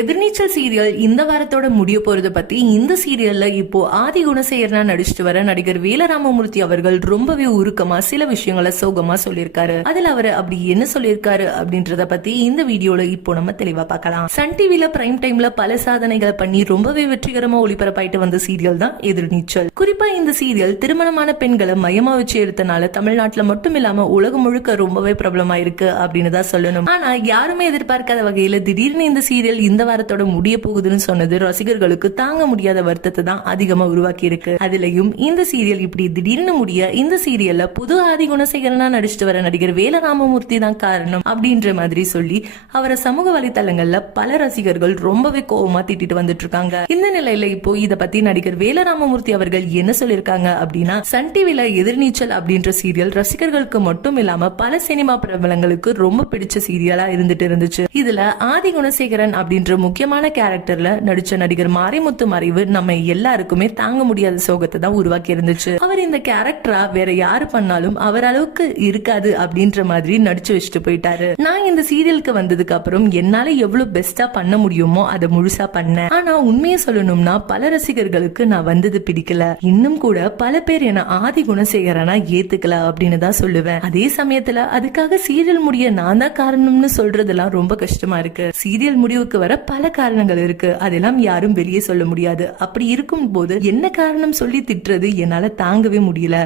எதிர்நீச்சல் serial இந்த வாரத்தோட முடிய போறத பத்தி இந்த சீரியல்ல இப்போ ஆதி குணசேகரனா நடிச்சிட்டு வர நடிகர் வேலராமமூர்த்தி அவர்கள் ரொம்பவே உருக்கமா சில விஷயங்களை சோகமா சொல்லியிருக்காரு. அதுல அவரு அப்படி என்ன சொல்லியிருக்காரு அப்படின்றத பத்தி இந்த வீடியோல இப்போ நம்ம தெளிவா பார்க்கலாம். சன் டிவில பிரைம் டைம்ல பல சாதனைகளை பண்ணி ரொம்பவே வெற்றிகரமா ஒளிபரப்பாயிட்டு வந்த சீரியல் தான் எதிர்நீச்சல். குறிப்பா இந்த சீரியல் திருமணமான பெண்களை மையமா வச்சு எடுத்தனால தமிழ்நாட்டுல மட்டும் இல்லாம உலகம் முழுக்க ரொம்பவே பிரபலமாயிருக்கு அப்படின்னு தான் சொல்லணும். ஆனா யாருமே எதிர்பார்க்காத வகையில திடீர்னு இந்த சீரியல் இந்த வாரத்தோட முடிய போகுதுன்னு சொன்னது ரசிகர்களுக்கு தாங்க முடியாத வருத்தத்தை தான் அதிகமா உருவாக்கி இருக்கு. அதுலயும் இந்த சீரியல் இப்படி திடீர்னு முடிய இந்த சீரியல்ல புது ஆதி குணசேகரனா நடிச்சிட்டு வர நடிகர் வேலராமமூர்த்தி தான் காரணம் அப்படின்ற மாதிரி சொல்லி அவரை சமூக வலைதளங்கள்ல பல ரசிகர்கள் ரொம்பவே கோவமா திட்டிட்டு வந்துட்டு இருக்காங்க. இந்த நிலையில இப்போ இத பத்தி நடிகர் வேலராமமூர்த்தி அவர்கள் என்ன சொல்லிருக்காங்க அப்படின்னா, சன் டிவில எதிர்நீச்சல் அப்படின்ற சீரியல் ரசிகர்களுக்கு மட்டும் இல்லாம பல சினிமா பிரபலங்களுக்கு ரொம்ப பிடிச்ச சீரியலா இருந்துட்டு இருந்துச்சு. இதுல ஆதி குணசேகரன் அப்படின்ற முக்கியமான கேரக்டர்ல நடிச்ச நடிகர் மாரிமுத்து மறைவு நம்ம எல்லாருக்குமே தாங்க முடியாத சோகத்தை தான் உருவாக்கி இருந்துச்சு. அவர் இந்த கேரக்டரா வேற யாரு பண்ணாலும் அவர் அளவுக்கு இருக்காது அப்படின்ற மாதிரி நடிச்சு வச்சுட்டு போயிட்டாரு. நான் இந்த சீரியலுக்கு வந்ததுக்கு அப்புறம் என்னால எவ்வளவு பெஸ்டா பண்ண முடியுமோ அதை முழுசா பண்ணேன். ஆனா உண்மையை சொல்லணும்னா பல ரசிகர்களுக்கு நான் வந்தது பிடிக்கல. இன்னும் கூட பல பேர் என்ன ஆதி குணசேகரனா ஏத்துக்கல அப்படின்னு தான் சொல்லுவேன். அதே சமயத்துல அதுக்காக சீரியல் முடிய நான் தான் காரணம்னு சொல்றதெல்லாம் ரொம்ப கஷ்டமா இருக்கு. சீரியல் முடிவுக்கு வர பல காரணங்கள் இருக்கு, அதெல்லாம் யாரும் வெளியே சொல்ல முடியாது. அப்படி இருக்கும் போது என்ன காரணம் சொல்லி திட்டுறது என்னால தாங்கவே முடியல.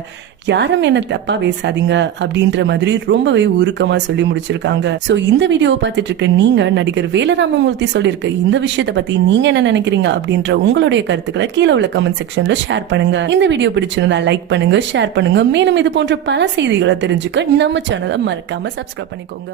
யாரும் என்ன தப்பா பேசாதீங்க அப்படின்ற மாதிரி ரொம்பவே உருக்கமா சொல்லி முடிச்சிருக்காங்க. சோ இந்த வீடியோவை பார்த்துட்டு இருக்க நீங்க நடிகர் வேலராமமூர்த்தி சொல்லிருக்க இந்த விஷயத்தை பத்தி நீங்க என்ன நினைக்கிறீங்க அப்படின்ற உங்களுடைய கருத்துக்களை கீழே உள்ள கமெண்ட் செக்ஷன்ல ஷேர் பண்ணுங்க. இந்த வீடியோ பிடிச்சிருந்தா லைக் பண்ணுங்க, ஷேர் பண்ணுங்க. மேலும் இது போன்ற பல செய்திகளை தெரிஞ்சுக்க நம்ம சேனலை மறக்காம சப்ஸ்கிரைப் பண்ணிக்கோங்க.